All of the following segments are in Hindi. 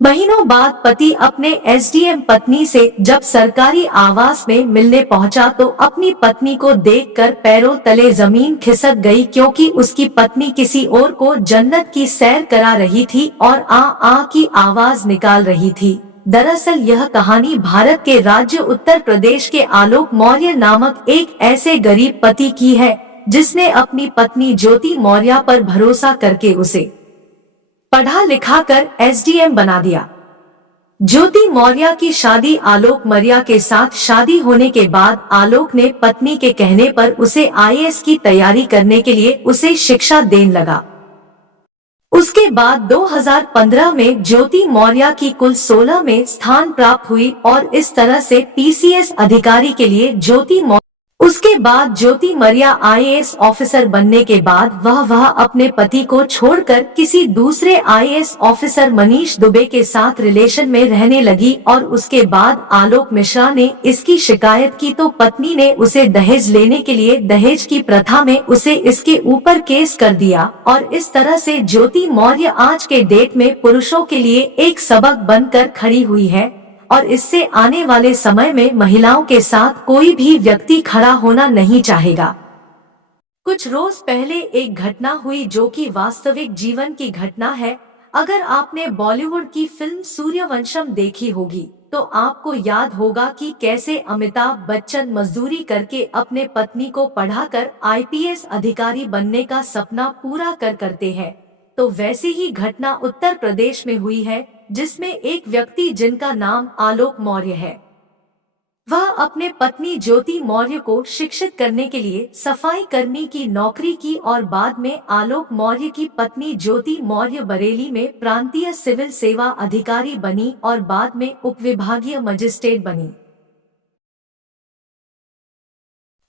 महीनों बाद पति अपने एसडीएम पत्नी से जब सरकारी आवास में मिलने पहुंचा तो अपनी पत्नी को देखकर पैरों तले जमीन खिसक गई, क्योंकि उसकी पत्नी किसी और को जन्नत की सैर करा रही थी और आ की आवाज निकाल रही थी। दरअसल यह कहानी भारत के राज्य उत्तर प्रदेश के आलोक मौर्य नामक एक ऐसे गरीब पति की है जिसने अपनी पत्नी ज्योति मौर्य पर भरोसा करके उसे पढ़ा लिखा कर एसडीएम बना दिया। ज्योति मौर्य की शादी आलोक मौर्य के साथ शादी होने के बाद आलोक ने पत्नी के कहने पर उसे आईएएस की तैयारी करने के लिए उसे शिक्षा देने लगा। उसके बाद 2015 में ज्योति मौर्य की कुल 16 में स्थान प्राप्त हुई और इस तरह से पीसीएस अधिकारी के लिए उसके बाद ज्योति मौर्य आईएएस ऑफिसर बनने के बाद वह अपने पति को छोड़कर किसी दूसरे आईएएस ऑफिसर मनीष दुबे के साथ रिलेशन में रहने लगी और उसके बाद आलोक मिश्रा ने इसकी शिकायत की तो पत्नी ने उसे दहेज लेने के लिए दहेज की प्रथा में उसे इसके ऊपर केस कर दिया और इस तरह से ज्योति मौर्य आज के डेट में पुरुषों के लिए एक सबक बनकर खड़ी हुई है और इससे आने वाले समय में महिलाओं के साथ कोई भी व्यक्ति खड़ा होना नहीं चाहेगा। कुछ रोज पहले एक घटना हुई जो कि वास्तविक जीवन की घटना है। अगर आपने बॉलीवुड की फिल्म सूर्यवंशम देखी होगी तो आपको याद होगा कि कैसे अमिताभ बच्चन मजदूरी करके अपने पत्नी को पढ़ाकर आईपीएस अधिकारी बनने का सपना पूरा करते हैं। तो वैसी ही घटना उत्तर प्रदेश में हुई है, जिसमें एक व्यक्ति जिनका नाम आलोक मौर्य है, वह अपने पत्नी ज्योति मौर्य को शिक्षित करने के लिए सफाई कर्मी की नौकरी की और बाद में आलोक मौर्य की पत्नी ज्योति मौर्य बरेली में प्रांतीय सिविल सेवा अधिकारी बनी और बाद में उपविभागीय मजिस्ट्रेट बनी।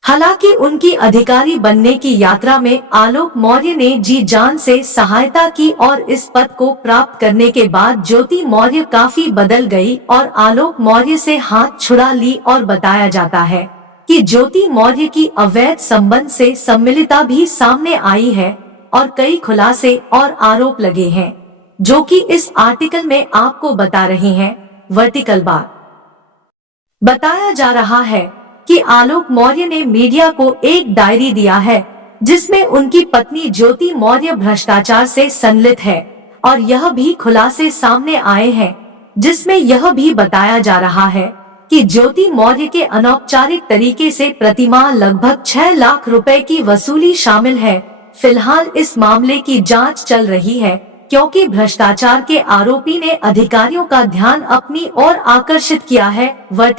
हालांकि उनकी अधिकारी बनने की यात्रा में आलोक मौर्य ने जी जान से सहायता की और इस पद को प्राप्त करने के बाद ज्योति मौर्य काफी बदल गई और आलोक मौर्य से हाथ छुड़ा ली और बताया जाता है कि ज्योति मौर्य की अवैध संबंध से सम्मिलिता भी सामने आई है और कई खुलासे और आरोप लगे हैं, जो कि इस आर्टिकल में आपको बता रहे हैं। वर्टिकल बार बताया जा रहा है कि आलोक मौर्य ने मीडिया को एक डायरी दिया है जिसमें उनकी पत्नी ज्योति मौर्य भ्रष्टाचार से संलिप्त है और यह भी खुलासे सामने आए हैं, जिसमें यह भी बताया जा रहा है कि ज्योति मौर्य के अनौपचारिक तरीके से प्रतिमाह लगभग 6 लाख रुपए की वसूली शामिल है। फिलहाल इस मामले की जांच चल रही है क्योंकि भ्रष्टाचार के आरोपी ने अधिकारियों का ध्यान अपनी ओर आकर्षित किया है।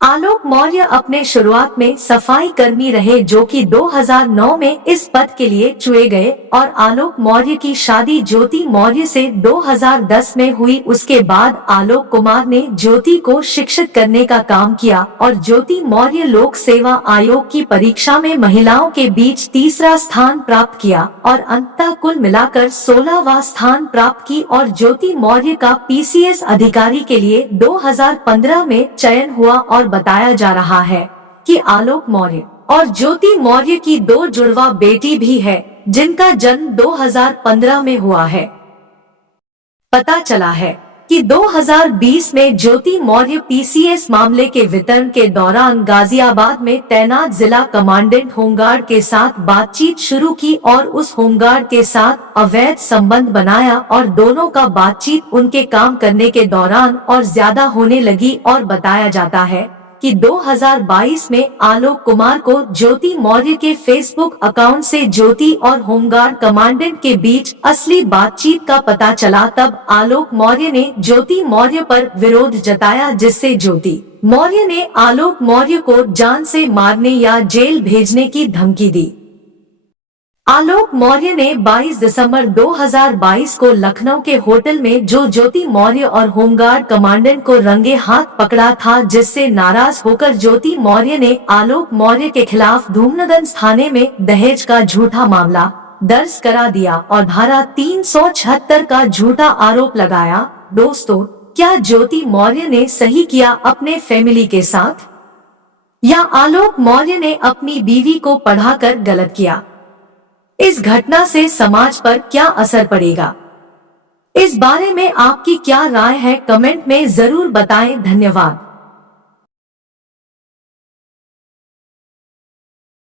आलोक मौर्य अपने शुरुआत में सफाई कर्मी रहे, जो कि 2009 में इस पद के लिए चुने गए और आलोक मौर्य की शादी ज्योति मौर्य से 2010 में हुई। उसके बाद आलोक कुमार ने ज्योति को शिक्षित करने का काम किया और ज्योति मौर्य लोक सेवा आयोग की परीक्षा में महिलाओं के बीच तीसरा स्थान प्राप्त किया और अंततः कुल मिलाकर 16वां स्थान प्राप्त की और ज्योति मौर्य का पीसीएस अधिकारी के लिए 2015 में चयन हुआ और बताया जा रहा है कि आलोक मौर्य और ज्योति मौर्य की 2 जुड़वा बेटी भी है जिनका जन्म 2015 में हुआ है। पता चला है कि 2020 में ज्योति मौर्य पीसीएस मामले के वितरण के दौरान गाजियाबाद में तैनात जिला कमांडेंट होमगार्ड के साथ बातचीत शुरू की और उस होमगार्ड के साथ अवैध संबंध बनाया और दोनों का बातचीत उनके काम करने के दौरान और ज्यादा होने लगी और बताया जाता है कि 2022 में आलोक कुमार को ज्योति मौर्य के फेसबुक अकाउंट से ज्योति और होमगार्ड कमांडेंट के बीच असली बातचीत का पता चला। तब आलोक मौर्य ने ज्योति मौर्य पर विरोध जताया, जिससे ज्योति मौर्य ने आलोक मौर्य को जान से मारने या जेल भेजने की धमकी दी। आलोक मौर्य ने 22 दिसंबर 2022 को लखनऊ के होटल में जो ज्योति मौर्य और होमगार्ड कमांडेंट को रंगे हाथ पकड़ा था, जिससे नाराज होकर ज्योति मौर्य ने आलोक मौर्य के खिलाफ धूमनगंज थाने में दहेज का झूठा मामला दर्ज करा दिया और धारा 376 का झूठा आरोप लगाया। दोस्तों, क्या ज्योति मौर्य ने सही किया अपने फैमिली के साथ, या आलोक मौर्य ने अपनी बीवी को पढ़ाकर गलत किया? इस घटना से समाज पर क्या असर पड़ेगा? इस बारे में आपकी क्या राय है, कमेंट में जरूर बताएं। धन्यवाद।